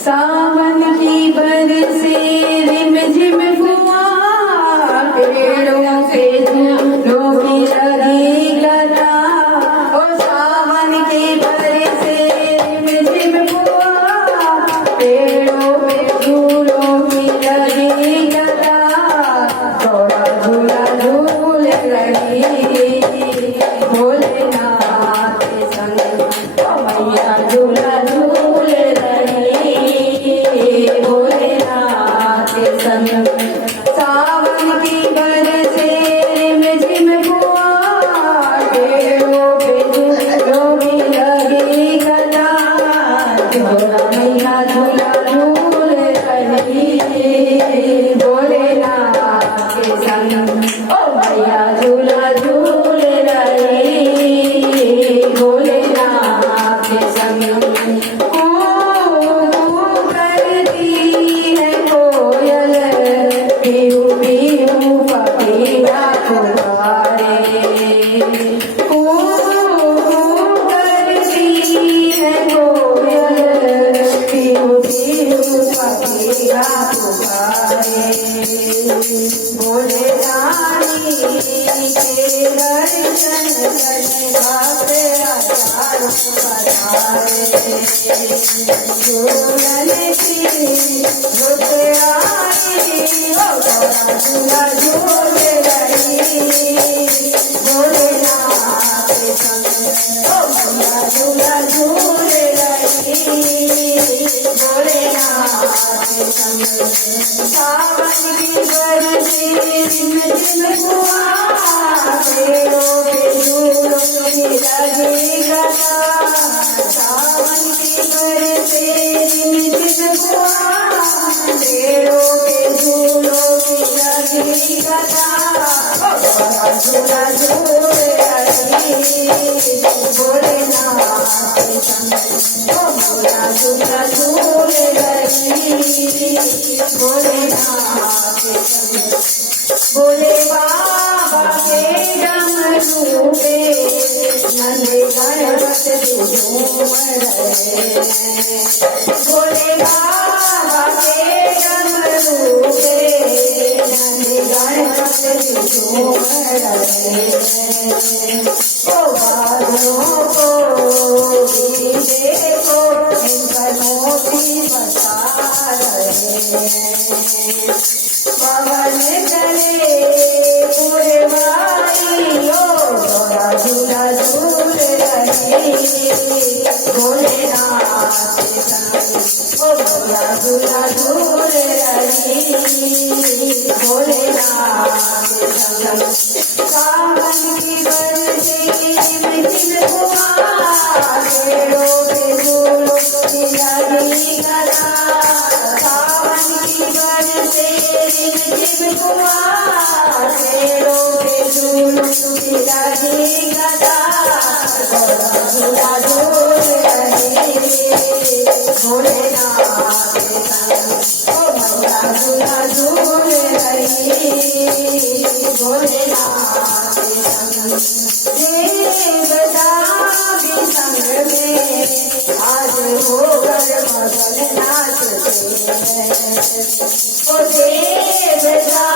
सावन की बरसे रिमझिम फुहार, पेड़ों पे झूलों की लगी लता। ओ सावन की बरसे रिमझिम फुहार, पेड़ों पे झूलों की लगी लता। थोड़ा झूला झूल रही भोलेनाथ के संग, ओ मैया झूला झूल रही भोलेनाथ के संग। सावन की बरसे रिमझिम फुहार, पेड़ों पे झूलों की लगी कतार। झूला मैया झूला झूल रही भोलेनाथ के संग, ओ मैया झूला झूल रही भोलेनाथ के संग। करती है कोयल पीहू पीहू पपीहा पुकारे। करती है कोयल पीहू पीहू पपीहा पुकारे। भोले रानी के दर्शन करने वाले आचार पधारे। झूलन की रुत आई, ओ गौरा झूला झूल रही भोलेनाथ के संग, ओ गौरा झूला झूल रही भोलेनाथ के संग। सावन की बरसे रिमझिम फुहार, पेड़ों पे झूलों की लगी कतार। सावन की बरसे रिमझिम फुहार, पेड़ों पे झूलों की लगी कतार। झूला झूल रही भोलेनाथ के संग, ओ भोला झूला झूल रही भोलेनाथ के संग। भोले बाबा के डमरू पे नंदे गणपत झूम रहे। भोले बाबा के डमरू पे नंदे गणपत झूम रहे। ओ बादलों को भी देखो, इन कदमों की बता रहे। पवन चले पुरवाई, ओ गौरा झूला झूल रही भोलेनाथ के संग, ओ गौरा झूला झूल रही भोलेनाथ के संग। सावन की बरसे रिमझिम फुहार, पेड़ों पे झूलों की लगी कतार। सावन की बरसे रिमझिम फुहार, पेड़ों पे झूलों की लगी कतार। झूला झूल रही भोलेनाथ के संग, ओ मैया झूला झूल रही भोलेनाथ के संग। देवता भी संग में आज होकर मगन नाचते हैं। ओ देवता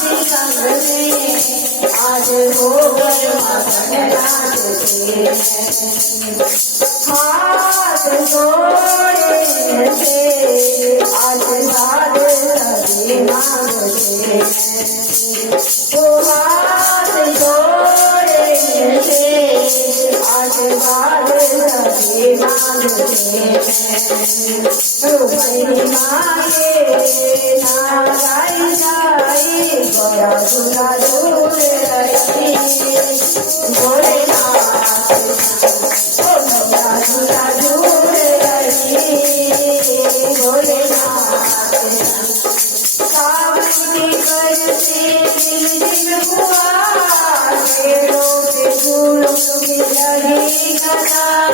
भी संग में आज होकर मगन नाचते हैं। हाथ जोड़े से आशीर्वाद सभी मांगते हैं। तो हाथ जोड़े से आशीर्वाद सभी मांगते हैं। तो महिमा के ना गाई जाई, गौरा झूला झूल रही भोलेनाथ के संग, ओ गौरा झूला झूल रही भोलेनाथ के संग। सावन की बरसे रिमझिम फुहार, पेड़ों पे झूलों की लगी कतार।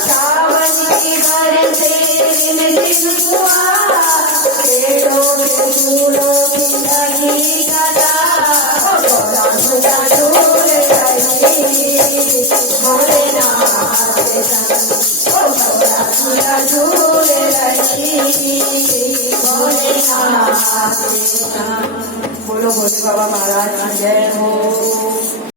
सावन की बरसे रिमझिम फुहार, पेड़ों पे झूलों की लगी कतार। ओ गौरा झूला झूल रही भोलेनाथ बोलो भोले बाबा महाराज की जय हो।